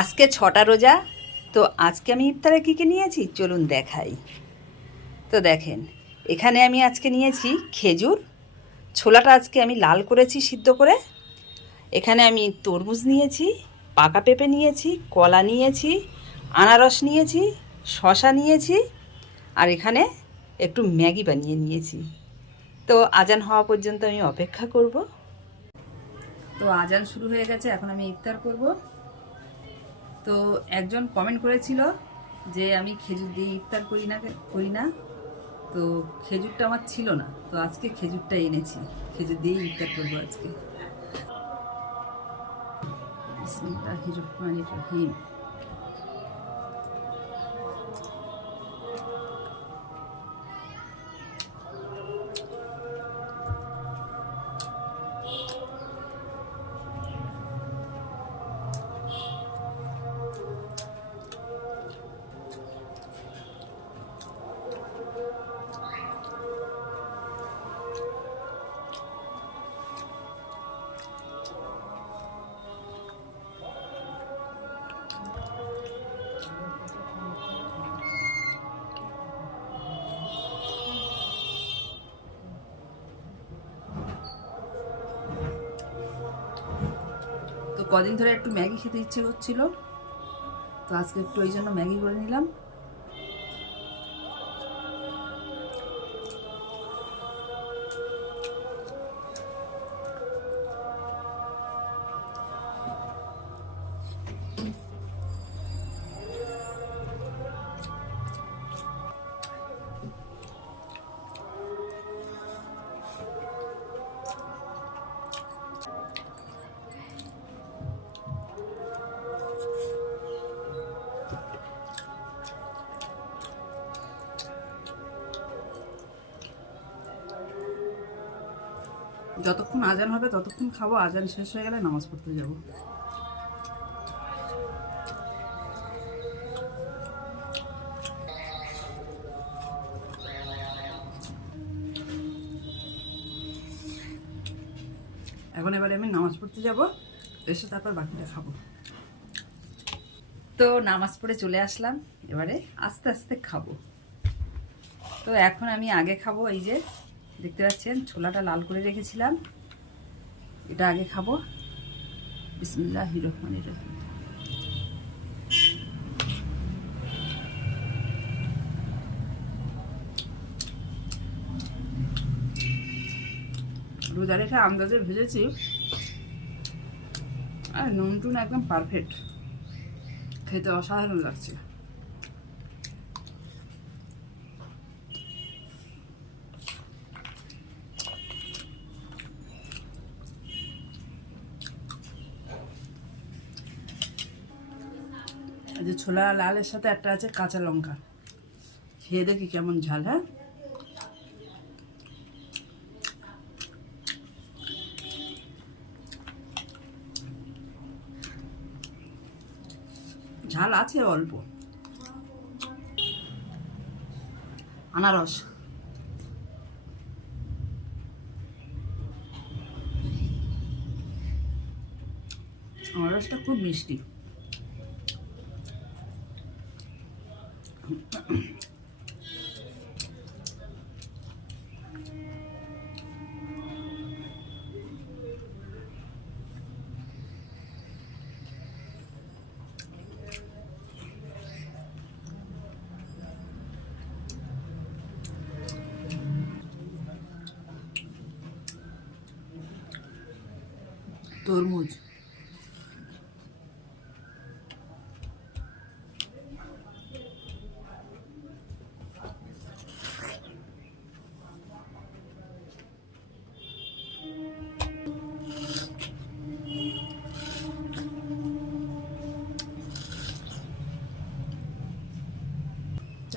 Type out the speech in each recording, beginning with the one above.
আজকে 6টা রোজা। তো আজকে আমি ইফতারে কী কী নিয়েছি চলুন দেখাই। তো দেখেন, এখানে আমি আজকে নিয়েছি খেজুর। ছোলাটা আজকে আমি লাল করেছি সিদ্ধ করে। এখানে আমি তরমুজ নিয়েছি, পাকা পেঁপে নিয়েছি, কলা নিয়েছি, আনারস নিয়েছি, শশা নিয়েছি, আর এখানে একটু ম্যাগি বানিয়ে নিয়েছি। তো আজান হওয়া পর্যন্ত আমি অপেক্ষা করব। তো আজান শুরু হয়ে গেছে, এখন আমি ইফতার করব। তো একজন কমেন্ট করেছিল যে আমি খেজুর দিয়ে ইফতার করি না। তো খেজুরটা আমার ছিল না, তো আজকে খেজুরটা এনেছি, খেজুর দিয়ে ইফতার করবো আজকে। বিসমিল্লাহির রহমানির রহিম। তো কদিন ধরে একটু ম্যাগি খেতে ইচ্ছে করছিল, তো আজকে একটু ওই জন্য ম্যাগি করে নিলাম। যতক্ষণ আজান হবে ততক্ষণ খাবো, আজান শেষ হয়ে গেলে নামাজ পড়তে যাব। এখন এবারে আমি নামাজ পড়তে যাব, এসে তারপর বাকিটা খাবো। তো নামাজ পড়ে চলে আসলাম, এবারে আস্তে আস্তে খাবো। তো এখন আমি আগে খাবো, এই যে দেখতে পাচ্ছেন ছোলাটা লাল করে রেখেছিলাম, এটা আগে খাবো। বিসমিল্লাহির রহমানির রহিম। রোজা রেখে আন্দাজে ভেজেছি, আর নুন টুন একদম পারফেক্ট, খেতে অসাধারণ লাগছে। এই যে ছোলা লালের সাথে একটা আছে কাঁচা লঙ্কা, খেয়ে দেখি কেমন ঝাল। হ্যাঁ, ঝাল আছে অল্প। আনারস, আনারসটা খুব মিষ্টি। তরমুজ,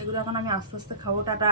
এগুলো এখন আমি আস্তে আস্তে খাবো। টাটা।